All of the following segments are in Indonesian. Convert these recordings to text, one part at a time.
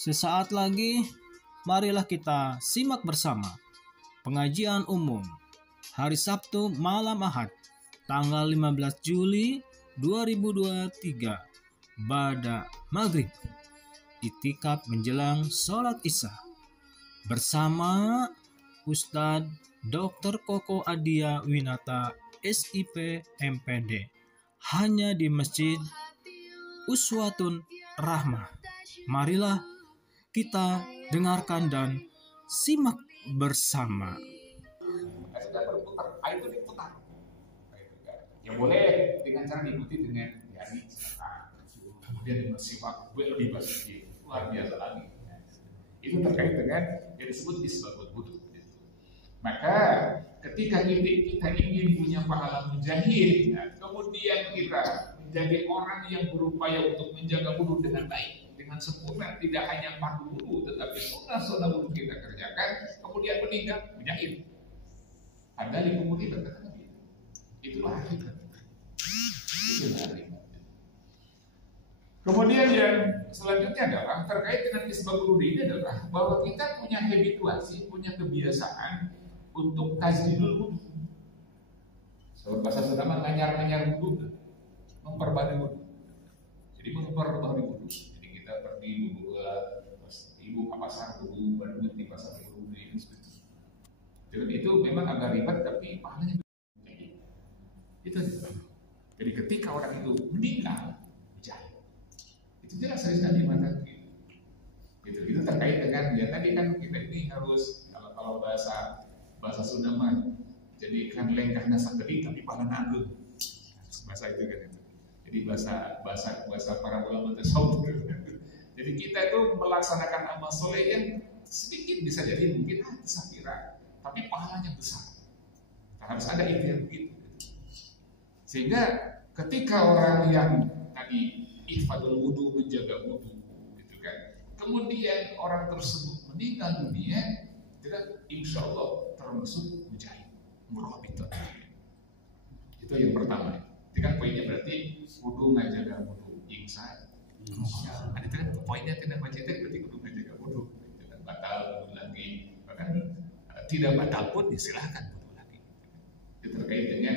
Sesaat lagi, marilah kita simak bersama pengajian umum hari Sabtu malam Ahad, tanggal 15 Juli 2023, Ba'da Maghrib, itikaf menjelang sholat Isya, bersama Ustadz Dr. Koko Adia Winata, SIP MPD, hanya di Masjid Uswatun Rahmah. Marilah kita dengarkan dan simak bersama. Sudah berputar, air itu diputar. Ya boleh dengan cara diikuti dengan jari, kemudian simak lebih basah, luar biasa lagi. Itu terkait dengan yang disebut isbabul wudu. Maka ketika kita ingin punya pahala mujahid, kemudian kita menjadi orang yang berupaya untuk menjaga wudu dengan baik, dengan sempurna, tidak hanya fardu wudu tetapi sunnah wudu kita kerjakan, kemudian meninggal mujahid. Ada di komunitas kata Nabi. Itulah hakikat. Itulah hakikat. Kemudian yang selanjutnya adalah terkait dengan isbabul wudu ini adalah bahwa kita punya habituasi, punya kebiasaan untuk tajdidul wudu. Soal bahasa Sunda nganyar wudu, memperbarui wudu. Jadi memperbarui wudu. Jadi kita pergi wudu, ibu ke pasar wudu, baru di pasar wudu ini seperti itu. Dan itu memang agak ribet tapi pahalanya itu. Jadi ketika orang itu meninggal, jahit. Itu jelas sekali mata gitu. Itu terkait dengan ya tadi kan kita ini harus kalau bahasa Sunda mah jadikan lengkah nasa gede tapi pahala agung. Bahasa itu kan itu. Jadi bahasa para ulama tasawuf. Jadi kita itu melaksanakan amal soleh yang sedikit bisa jadi mungkin sakira, tapi pahalanya besar. Harus ada ikhtiar begitu. Sehingga ketika orang yang tadi ihfadul wudu, menjaga wudu, gitu kan, kemudian orang tersebut meninggal dunia, tidak, insya Allah termasuk mujahid, murabit. Itu yang pertama. Itu kan poinnya berarti wudu ngajaga wudu, ihsan. Ada kan poinnya tidak wajib berarti wudu ngajaga wudu, tidak batal wudu lagi, bahkan tidak batal pun disilahkan wudu lagi. Itu terkait dengan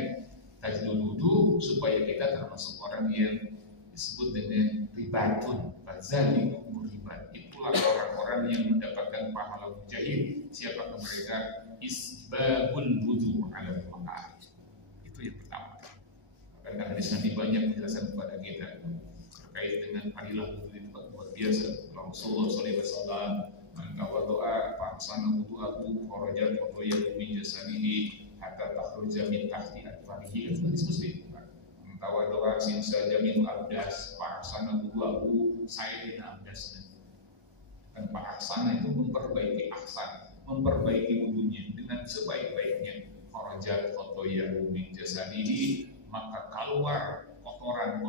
tajdidul wudu supaya kita termasuk orang yang disebut dengan ribatun, fadzalikum ribat. Itulah orang-orang yang mendapatkan pahala mujahid. Siapakah mereka? Isbabul wudu ala al-maqam. Itu yang pertama. Karena hadis Nabi banyak penjelasan kepada kita terkait dengan fadilah wudu itu luar biasa. Rasulullah sallallahu alaihi wasallam mengatakan fa'sana wudu'ahu kharajat qadayatu min jasadihi hatta takhruja min tahti atfarihi. Itu hadis Muslim. Tawaddoa sin sajamin abdas fa'sana wudu'ahu sayyidina abdas. Dan Pak Ahsan itu memperbaiki ahsan, memperbaiki wudunya dengan sebaik-baiknya. Kharajat qadayatu min jasadihi, maka keluar kotoran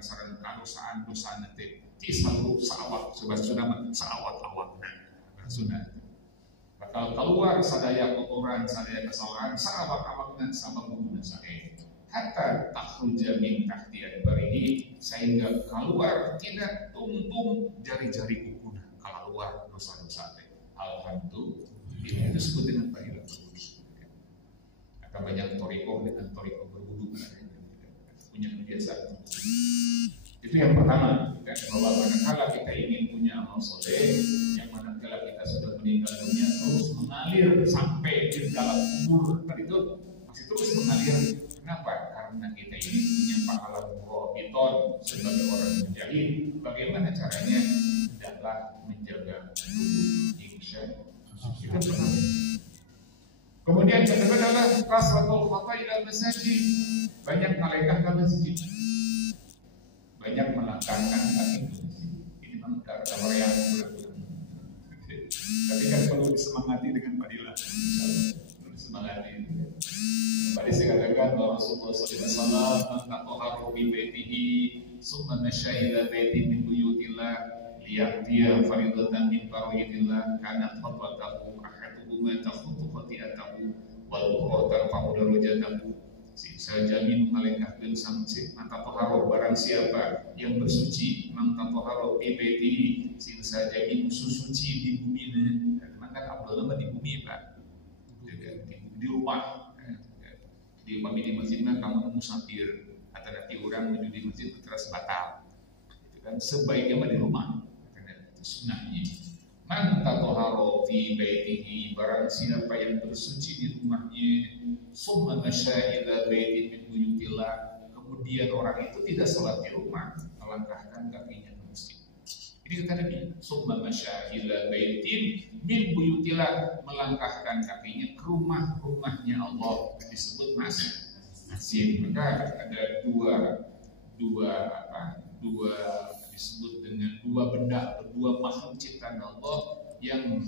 sareng dosa nanti tisalu sawat sudah sawat awak sunnah. Bakal keluar sadaya kotoran, sadaya kesalahan sawat awakna sama bumbu saya. Hatta takhruja min tahti adbarihi, sehingga keluar tidak tumtum jari-jari kukunya, keluar dosa-dosa. Alhamdulillah, itu disebut dengan fadilah berwudu. Akan banyak torikoh dengan torikoh berwudu punya kebiasaan. Itu yang pertama, dan bahwa manakala kita ingin punya amal soleh, yang manakala kita sudah meninggal dunia terus mengalir sampai di dalam kubur, tadi itu masih terus mengalir. Kenapa? Karena kita ini punya pahala murabiton sebagai orang mujahid. Bagaimana caranya? Hendaklah menjaga wudu, insya Allah. Kemudian kedua adalah kasratul khata' ila masajid. Banyak melangkah ke masjid, banyak melangkahkan kaki ke masjid. Ini memang cara yang berat-berat. Tapi kan perlu disemangati dengan fadilah. Perlu disemangati. Tadi saya katakan bahwa Rasulullah SAW mengatakan bi baitihi summa masyaila baiti min buyutillah liyaqdiya faridatan min faraidillah kana khatwatahu ahaduhuma takhutu khati'atahu wal ukhra tarfa'u darajatahu sing sajamin malaikat samsi matatoharo barang siapa yang bersuci mantatoharo pibeti sing sajamin susuci di bumi maka Abdul nama di bumi Pak di rumah di di masjidnya kamu musafir atau nanti orang menuju di masjid terus batal itu kan sebaiknya mah di rumah karena itu sunnahnya. Man tatoharo fi baitihi barang siapa yang bersuci di rumahnya summa masya ila baitin min buyutillah kemudian orang itu tidak sholat di rumah melangkahkan kakinya ke masjid. Jadi kata Nabi summa masya ila baitin min buyutillah melangkahkan kakinya ke rumah-rumahnya Allah disebut masjid. Maka ada dua disebut dengan dua makhluk ciptaan Allah yang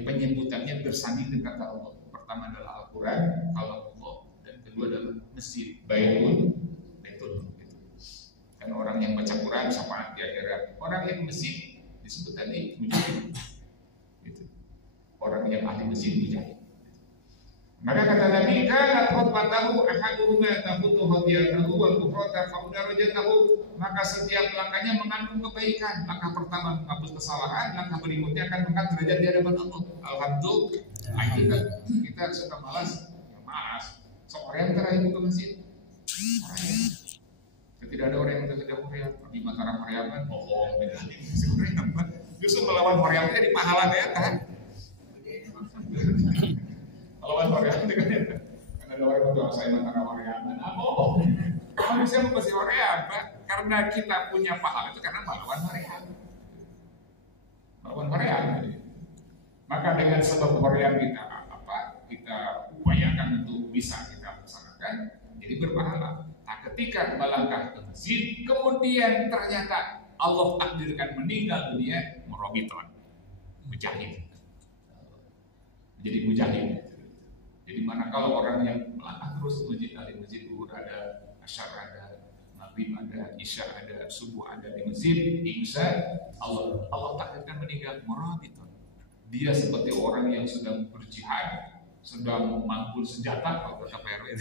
penyebutannya bersanding dengan kata Allah. Pertama adalah Al-Quran, Kalamullah, dan kedua adalah masjid, Baitun. Gitu. Kan orang yang baca Quran sama di akhirat, orang yang masjid disebut tadi mujahid. Gitu. Orang yang ahli masjid mujahid. Maka kata Nabi, "Kana khutbatahu ahaduhuma tafutu hadiyatahu wal ukhrata fa'udarajatahu." Maka setiap langkahnya mengandung kebaikan. Langkah pertama menghapus kesalahan, langkah berikutnya akan mengangkat derajat di hadapan Allah. Alhamdulillah. Kita suka malas. Seorang yang terakhir ke masjid. Tidak ada orang yang tidak Korea di Mataram Korea bohong beda di Korea. Justru melawan Korea di pahala kan. Lawan Korea itu kan ada orang yang bilang saya Mataram Korea. Oh, manusia mau pasti Korea, Pak. Karena kita punya pahala itu karena melawan Korea. Melawan Korea. Maka dengan sebab Korea kita upayakan untuk bisa kita laksanakan, jadi berpahala. Nah, ketika melangkah ke masjid, kemudian ternyata Allah takdirkan meninggal dunia, murabiton, mujahid. Jadi mujahid. Jadi mana kalau orang yang melangkah terus ke masjid, ada masjid zuhur, ada asyar, ada maghrib, ada isya, ada subuh, ada di masjid, insya Allah takdirkan meninggal, murabiton. Dia seperti orang yang sedang berjihad, sedang memangkul senjata kalau kata PRW,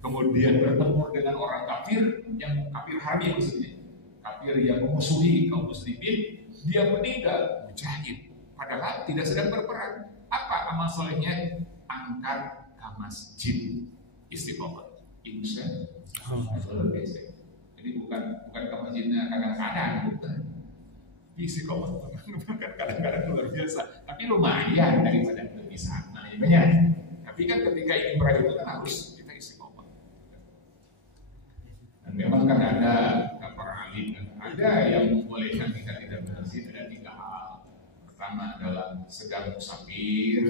kemudian bertemu dengan orang kafir yang kafir harbi maksudnya, kafir yang memusuhi kaum muslimin, dia meninggal mujahid, padahal tidak sedang berperang. Apa amal solehnya? Angkat ke masjid istiqomah, insya Allah. Jadi bukan ke masjidnya kadang-kadang, bukan istiqomah, bukan kadang-kadang luar biasa, tapi lumayan daripada lebih sana. Banyak. Tapi kan ketika ingin meraih itu kan harus kita istiqomah. Dan memang kan ada para alim, ada yang membolehkan kita tidak bermasjid, ada 3 hal. Pertama adalah sedang musafir,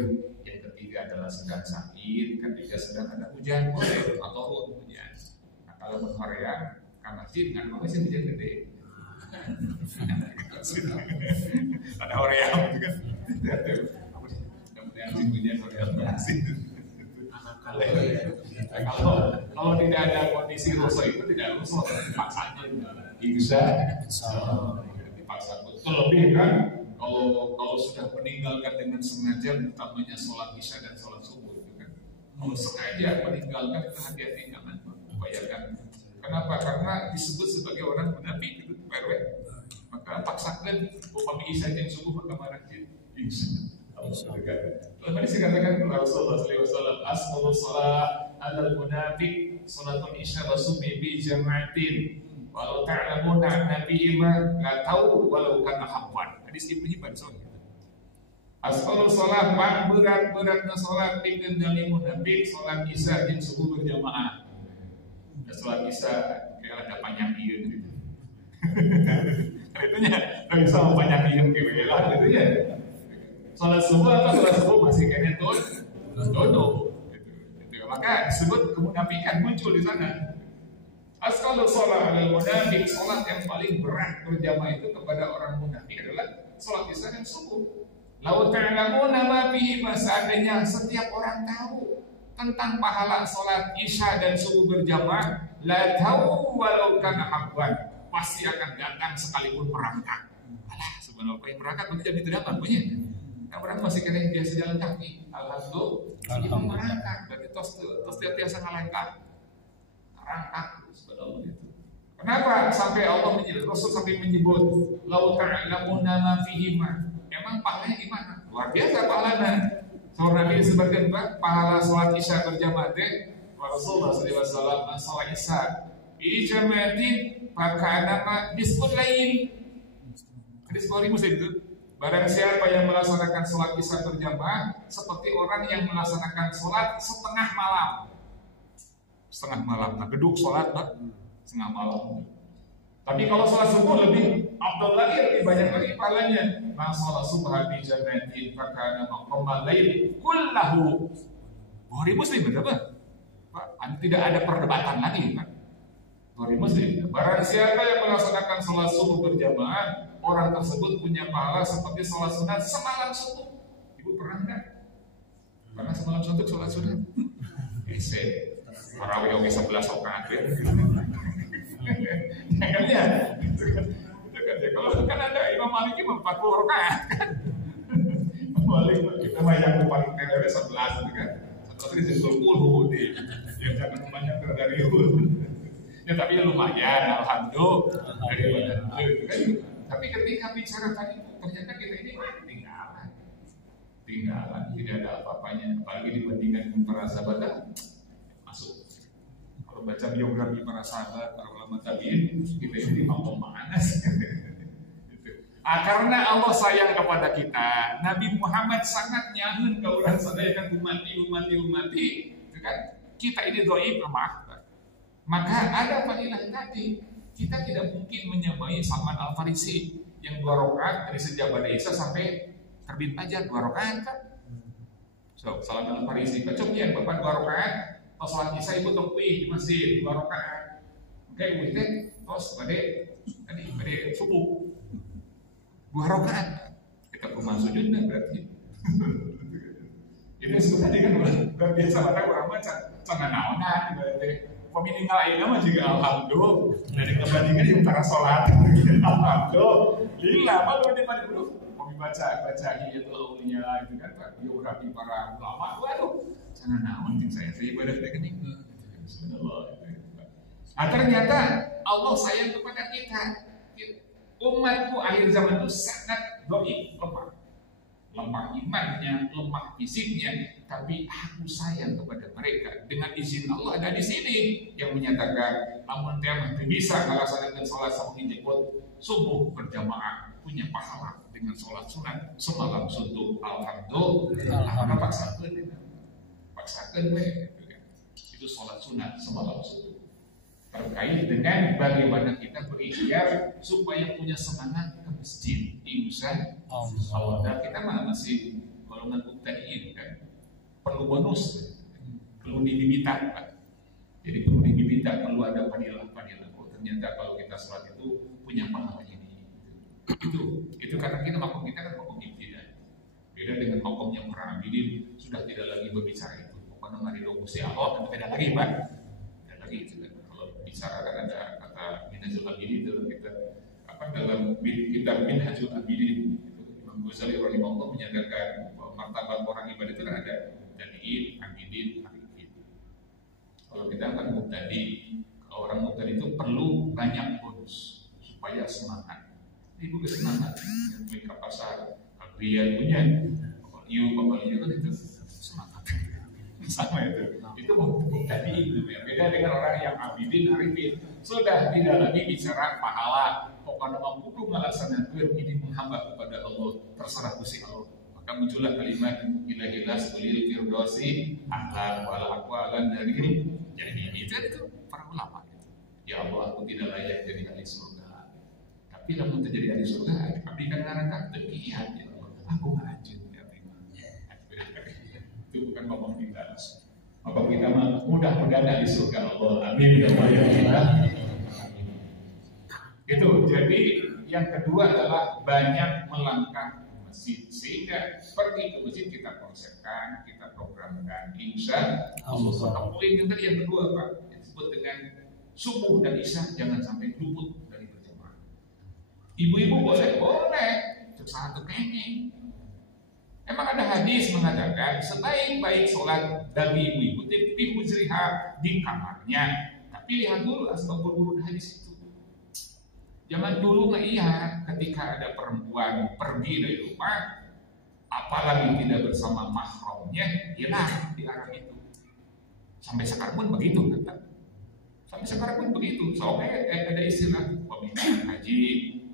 yang ketiga adalah sedang sakit, ketiga sedang ada hujan boleh atau hujan. Nah, kalau di Korea kan masjid nggak mau sih hujan gede. Ada Korea gitu kan. Kalau tidak ada kondisi rusuh itu tidak rusuh, dipaksanya bisa dipaksa. Terlebih kan kalau sudah meninggalkan dengan sengaja, utamanya sholat isya dan sholat subuh itu kan. Kalau sengaja meninggalkan itu hati-hati jangan membayarkan. Kenapa? Karena disebut sebagai orang munafik itu PRW. Maka paksakan upami isya yang subuh maka marajin. Lalu tadi saya katakan Rasulullah SAW, asmaul salat alal munafik salatul isya wa subhi bi jama'atin walau ta'lamuna nabi ma la tahu walau kana habban. Hadis Ibnu Hibban soalnya. Asmaul salat berat-beratna salat pikeun dari munafik salat isya jeung subuh berjamaah. Salat isya kayak ada panjang ieu gitu. Itunya enggak bisa panjang ieu ke lah gitu ya. Salat subuh atau salat subuh masih kayaknya dodo. Gitu. Maka disebut kemunafikan muncul di sana. Asqalul salat al munafik, salat yang paling berat berjamaah itu kepada orang munafik adalah salat isya dan subuh. Lau ta'lamuna ma fihi, seandainya setiap orang tahu tentang pahala salat isya dan subuh berjamaah, la tahu walau kana habban, pasti akan datang sekalipun merangkak. Alah, subhanallah, yang merangkak berarti jadi tidak punya. orang masih kena biasa jalan kaki. Alhamdulillah merangkak. Berarti tos tiasa ngalangkah. Rangkak subhanallah itu. Kenapa sampai Allah menyebut, Rasul sampai menyebut lau ta'lamuna ma fihima. Emang pahalanya gimana? Luar biasa pahalanya. Seorang Nabi disebutkan pahala sholat isya berjamaah teh Rasulullah SAW sholat isya di jamaatin pakana nisful lail. Hadis Bukhari Muslim itu. Barang siapa yang melaksanakan sholat isya berjamaah seperti orang yang melaksanakan sholat setengah malam. Setengah malam. Nah, gedung sholat setengah malam. Tapi kalau sholat subuh lebih afdal lagi, lebih banyak lagi pahalanya. Nah, sholat subuh di jannatin fakana maqamal lail kullahu. Bukhari Muslim berapa? Pak, tidak ada perdebatan lagi, Pak. Bukhari Muslim. Barang siapa yang melaksanakan sholat subuh berjamaah, orang tersebut punya pahala seperti sholat sunat semalam subuh. Ibu pernah enggak? Pernah semalam sunat sholat sunat? Ese. Tarawih oke 11 rakaat. Ya, kalau kan ada Imam Malik 40 rakaat kan. Malik kita banyak paling terawih 11 kan. 11 itu 10 deh. Ya jangan banyak dari itu. Ya tapi lumayan alhamdulillah. Tapi ketika bicara tadi ternyata kita ini tinggalan tidak ada apa-apanya, apalagi dibandingkan dengan para sahabat masuk. Kalau baca biografi para sahabat, para ulama tabi'in, kita ini mau mana sih? Karena Allah sayang kepada kita, Nabi Muhammad sangat nyaman ke orang sadaya kan umati, itu kan? Kita ini dhaif lemah. Maka ada fadilah tadi, kita tidak mungkin menyamai Salman Al-Farisi yang 2 rakaat dari sejak pada Isya sampai terbit fajar 2 rakaat kan? So, Salman Al-Farisi, kecuali Bapak 2 rakaat, pas sholat Isya itu tungguin di masjid 2 rakaat. Oke, witir, terus pada subuh 2 rakaat. Kita rumah sujud dan berarti. Ini sebenarnya kan udah biasa orang baca, jangan naonan berarti. Pemilih lain mah juga alhamdulillah dari kebandingan di utara sholat alhamdulillah malu di mana dulu kami baca itu aulia itu kan biografi para ulama waduh jangan naon saya ibadah teknik subhanallah. Ternyata Allah sayang kepada kita umatku akhir zaman itu sangat dhaif lemah imannya, lemah fisiknya, tapi aku sayang kepada mereka. Dengan izin Allah ada di sini yang menyatakan, namun dia masih bisa melaksanakan sholat sama jemput subuh berjamaah punya pahala dengan sholat sunat semalam suntuk. Alhamdulillah. Karena paksakan itu sholat sunat semalam suntuk. Terkait dengan bagaimana kita berikhtiar supaya punya semangat ke masjid di Nusa Allah. Dan kita masih golongan mubtadi'in kan, perlu bonus, perlu dibibitkan. Jadi perlu dibibitkan, perlu ada padilah. Oh, ternyata kalau kita sholat itu punya pahala ini. Itu karena kita makom kita kan makom ibtidah. Beda dengan makom yang para abidin sudah tidak lagi berbicara itu. Pokoknya mari dong Gusti Allah, beda lagi Pak. Beda lagi itu kan. Bicara kan ada kata Minhajul Abidin dalam kita dalam kitab Minhajul Abidin Imam Ghazali rahimahullah menyatakan bahwa martabat orang ibadah itu kan ada mubtadi'in, abidin, arifin. Kalau kita kan mubtadi, kalau orang mubtadi itu perlu banyak bonus supaya semangat. Ibu kesemangat, ke pasar, kalian punya, bapak liu kan itu semangat. Sama itu mubtadi itu beda dengan orang yang abidin arifin sudah tidak lagi bicara pahala pokoknya mampu melaksanakan ini menghamba kepada Allah terserah Gusti Allah maka muncullah kalimat ilahilah sulil firdausi ahlan wala aqwalan dari jadi itu para ulama ya Allah aku tidak layak jadi ahli surga tapi namun terjadi ahli surga tapi kan karena tekian ya Allah aku rajin itu bukan ngomong kita maka kita mudah-mudahan di surga Allah amin ya Allah. Itu jadi yang kedua adalah banyak melangkah masjid sehingga pergi ke masjid kita konsepkan kita programkan insya Allah. Poin yang tadi yang kedua Pak yang disebut dengan subuh dan isya jangan sampai luput dari berjamaah. Ibu-ibu boleh satu kenging Emang ada hadis mengatakan sebaik-baik sholat bagi ibu-ibu di hujriha, di kamarnya. Tapi lihat dulu asbabul wurud hadis itu. Zaman dulu nggak iya, ketika ada perempuan pergi dari rumah, apalagi tidak bersama mahramnya, hilang di arah itu. Sampai sekarang pun begitu, kata. Sampai sekarang pun begitu. Soalnya ada istilah pemilihan haji,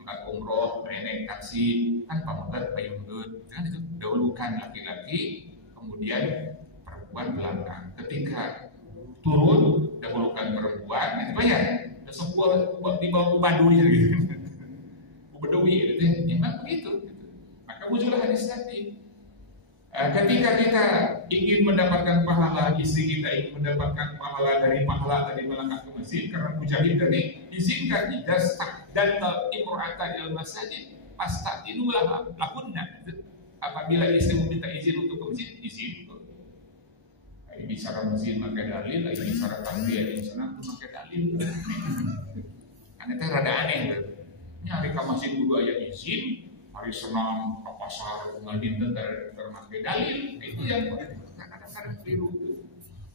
angkat umroh, naik taksi, kan pamodat payunggut, kan itu dahulukan laki-laki, kemudian perempuan belakang. Ketika turun, dahulukan perempuan, nanti banyak. Sebuah di bawah Baduy gitu. Bedawi gitu. Memang begitu. Maka muncullah hadis tadi. Ketika kita ingin mendapatkan pahala, istri kita ingin mendapatkan pahala dari melangkah ke masjid, karena mujahid tadi izinkan idas dan imro'ata ilal masjid pastatinulah lakunna. Apabila istri meminta izin untuk ke masjid, izin. Bicara masjid pakai dalil, lagi bicara takbir di sana tuh pakai dalil. Kan itu rada aneh tuh. Nyari ke masjid kudu aya izin, hari senam ke pasar ngadinten terpakai dalil. Itu yang kadang-kadang keliru.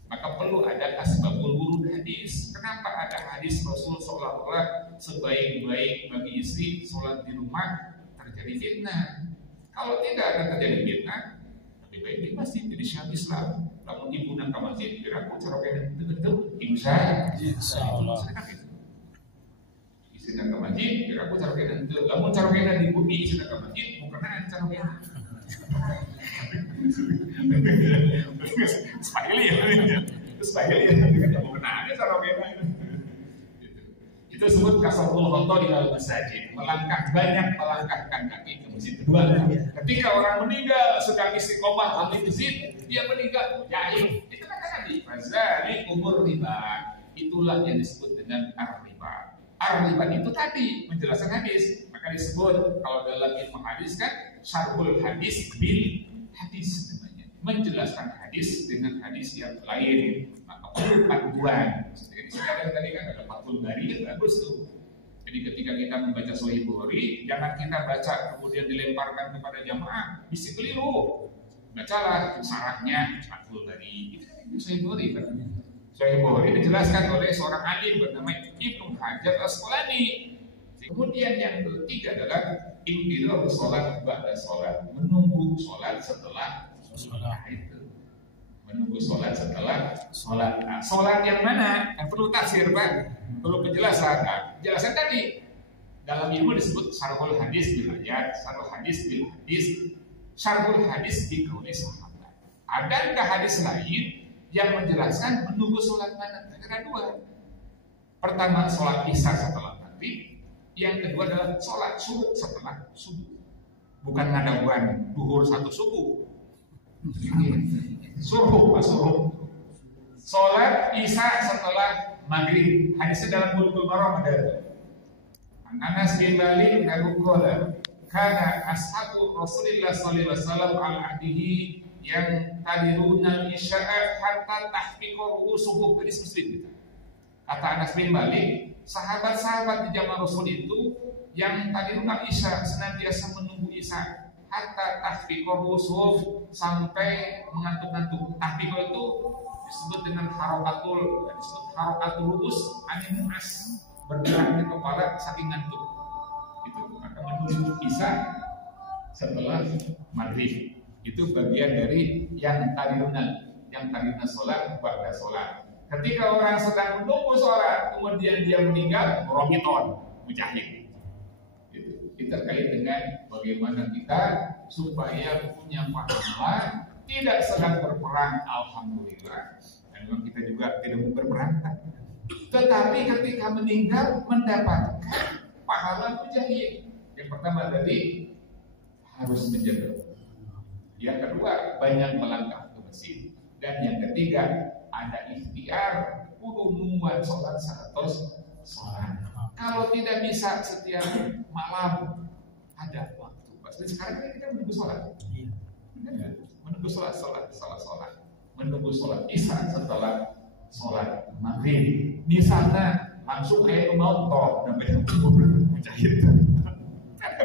Maka perlu ada asbabul wurud hadis. Kenapa ada hadis Rasul seolah-olah sebaik-baik bagi istri sholat di rumah terjadi fitnah. Kalau tidak ada terjadi fitnah, lebih baik di masjid jadi syiar Islam. Lamun ibu nak ke masjid, kira-kira cara kena itu insya Allah. Istri nak ke masjid, kira-kira cara kena itu. Lamun cara kena di bumi, istri nak ke masjid, bukan cara kena. Spaghetti ya, bukan ada cara kena. Itu disebut kasabul khotoh di dalam masjid. Banyak melangkahkan kaki ke masjid. Kedua, ketika orang meninggal sedang istiqomah di masjid, dia meninggal jahil. Itu kata Nabi, fazali umur riba. Itulah yang disebut dengan ar-riba. Ar-riba itu tadi menjelaskan hadis. Maka disebut kalau dalam ilmu hadis kan syarhul hadis bil hadis namanya. Menjelaskan hadis dengan hadis yang lain. Maka perlu panduan. Sekarang tadi kan ada Fathul Bari, bagus tuh. Jadi ketika kita membaca Sahih Bukhari, jangan kita baca kemudian dilemparkan kepada jamaah, bisa keliru. Bacalah syarahnya Fathul Bari. Itu Sahih Bukhari kan. Sahih Bukhari dijelaskan oleh seorang alim bernama Ibnu Hajar Asqalani. Kemudian yang ketiga adalah intidar sholat ba'da sholat, menunggu sholat setelah sholat itu. Menunggu sholat setelah sholat. Nah, sholat yang mana? Yang perlu tafsir, Pak. Perlu penjelasan. Nah, penjelasan tadi dalam ilmu disebut syarhul hadis bil ayat, syarhul hadis bil hadis, syarhul hadis bi qauli sahabat. Adakah hadis lain yang menjelaskan menunggu sholat mana? Ada dua. Pertama sholat isya setelah maghrib, yang kedua adalah sholat subuh setelah subuh. Bukan ngadaguan duhur satu subuh. Suruh. Sholat isya setelah maghrib. Hadisnya dalam Bulughul Maram ada. Anas bin Malik qaala kana ashabu Rasulillah sallallahu alaihi wasallam al ahdihi yang tadiruna isya'a hatta tahqiqa ru'usuhum. Hadis Muslim kita. Kata Anas bin Malik, sahabat-sahabat di zaman Rasul itu yang tadiruna isya senantiasa menunggu isya hatta tahqiqa ru'usuhum, sampai mengantuk-ngantuk. Tahqiqa itu disebut dengan harokatul ru'us anin mu'as, bergeraknya kepala saking ngantuk. Itu maka menunggu isya setelah maghrib. Itu bagian dari yang tadiruna sholat pada sholat. Ketika orang sedang menunggu sholat, kemudian dia meninggal, romiton, mujahid. Itu terkait dengan bagaimana kita supaya punya pahala, tidak sedang berperang, alhamdulillah. Dan memang kita juga tidak berperang, tetapi ketika meninggal mendapatkan pahala mujahid. Yang pertama tadi harus menjaga. Yang kedua, banyak melangkah ke masjid. Dan yang ketiga, ada ikhtiar kudu nungguan sholat 100 sholat. Kalau tidak bisa setiap malam, ada waktu. Pasti sekarang kita menunggu sholat. Menunggu sholat. Menunggu sholat isya setelah sholat maghrib. Misalnya langsung kayak mau toh sampai kubur mujahid.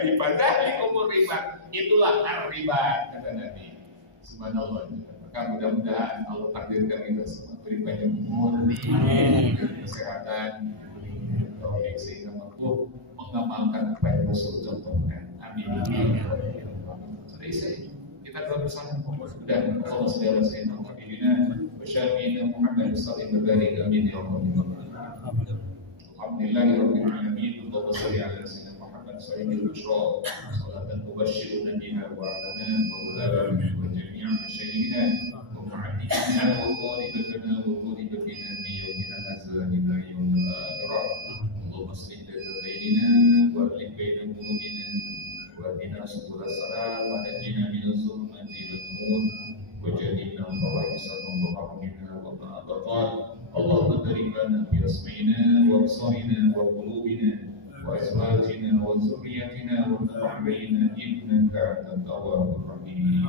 tadi, fadzalikumur riba. Itulah ar-riba kata Nabi. Subhanallah. Maka mudah-mudahan Allah takdirkan kita semua beri banyak umur, kesehatan, taufik sehingga mampu mengamalkan apa yang Rasul contohkan. Amin. Selesai. Kita doa bersama dan Allah SWT Muhammadina Basharina Muhammad sallallahu alaihi amin ya rabbal alamin. Alhamdulillahirabbil alamin. Allahumma shalli ala sayyidina Muhammad sayyidil bushra salatan tubashshiruna biha wa alana wa ulama wa jami'a masyayina wa mu'addina wa talibana wa talibina bi yawmina azalina yawmil akhirah. Allahumma salli ala bainina wa alif baina qulubina وَأَهْدِنَا سُبُلَ السَّلَامِ وَنَجِّنَا مِنَ الظُّلُمَاتِ إِلَى النُّورِ وَجَنِّبْنَا الْفَوَاحِشَ مَا ظَهَرَ مِنْهَا وَمَا بَطَنَ اللهم بارك لنا في أسماعنا وأبصارنا وقلوبنا وأزواجنا وذريتنا وتب علينا إنك أنت التواب الرحيم.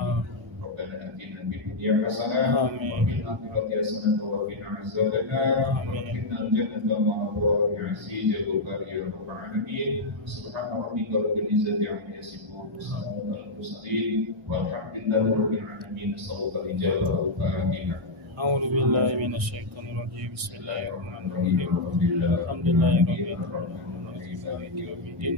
ربنا آتنا في الدنيا حسنة وفي الآخرة حسنة وقنا عذاب النار وادخلنا الجنة مع الأبرار عزيز الغفار يا رب العالمين. سبحان ربك رب العزة عما يصفون وسلام على المرسلين والحمد لله رب العالمين. صوت الإجابة والفاتحة. أعوذ بالله من الشيطان الرجيم. بسم الله الرحمن الرحيم. الحمد لله رب العالمين مالك يوم الدين.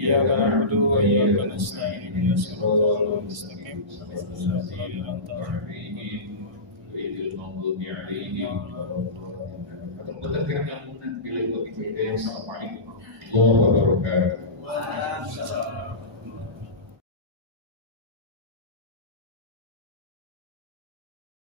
إياك نعبد وإياك نستعين اهدنا الصراط المستقيم صراط الذين أنعمت عليهم غير المغضوب عليهم ولا الضالين. Assalamualaikum warahmatullahi wabarakatuh.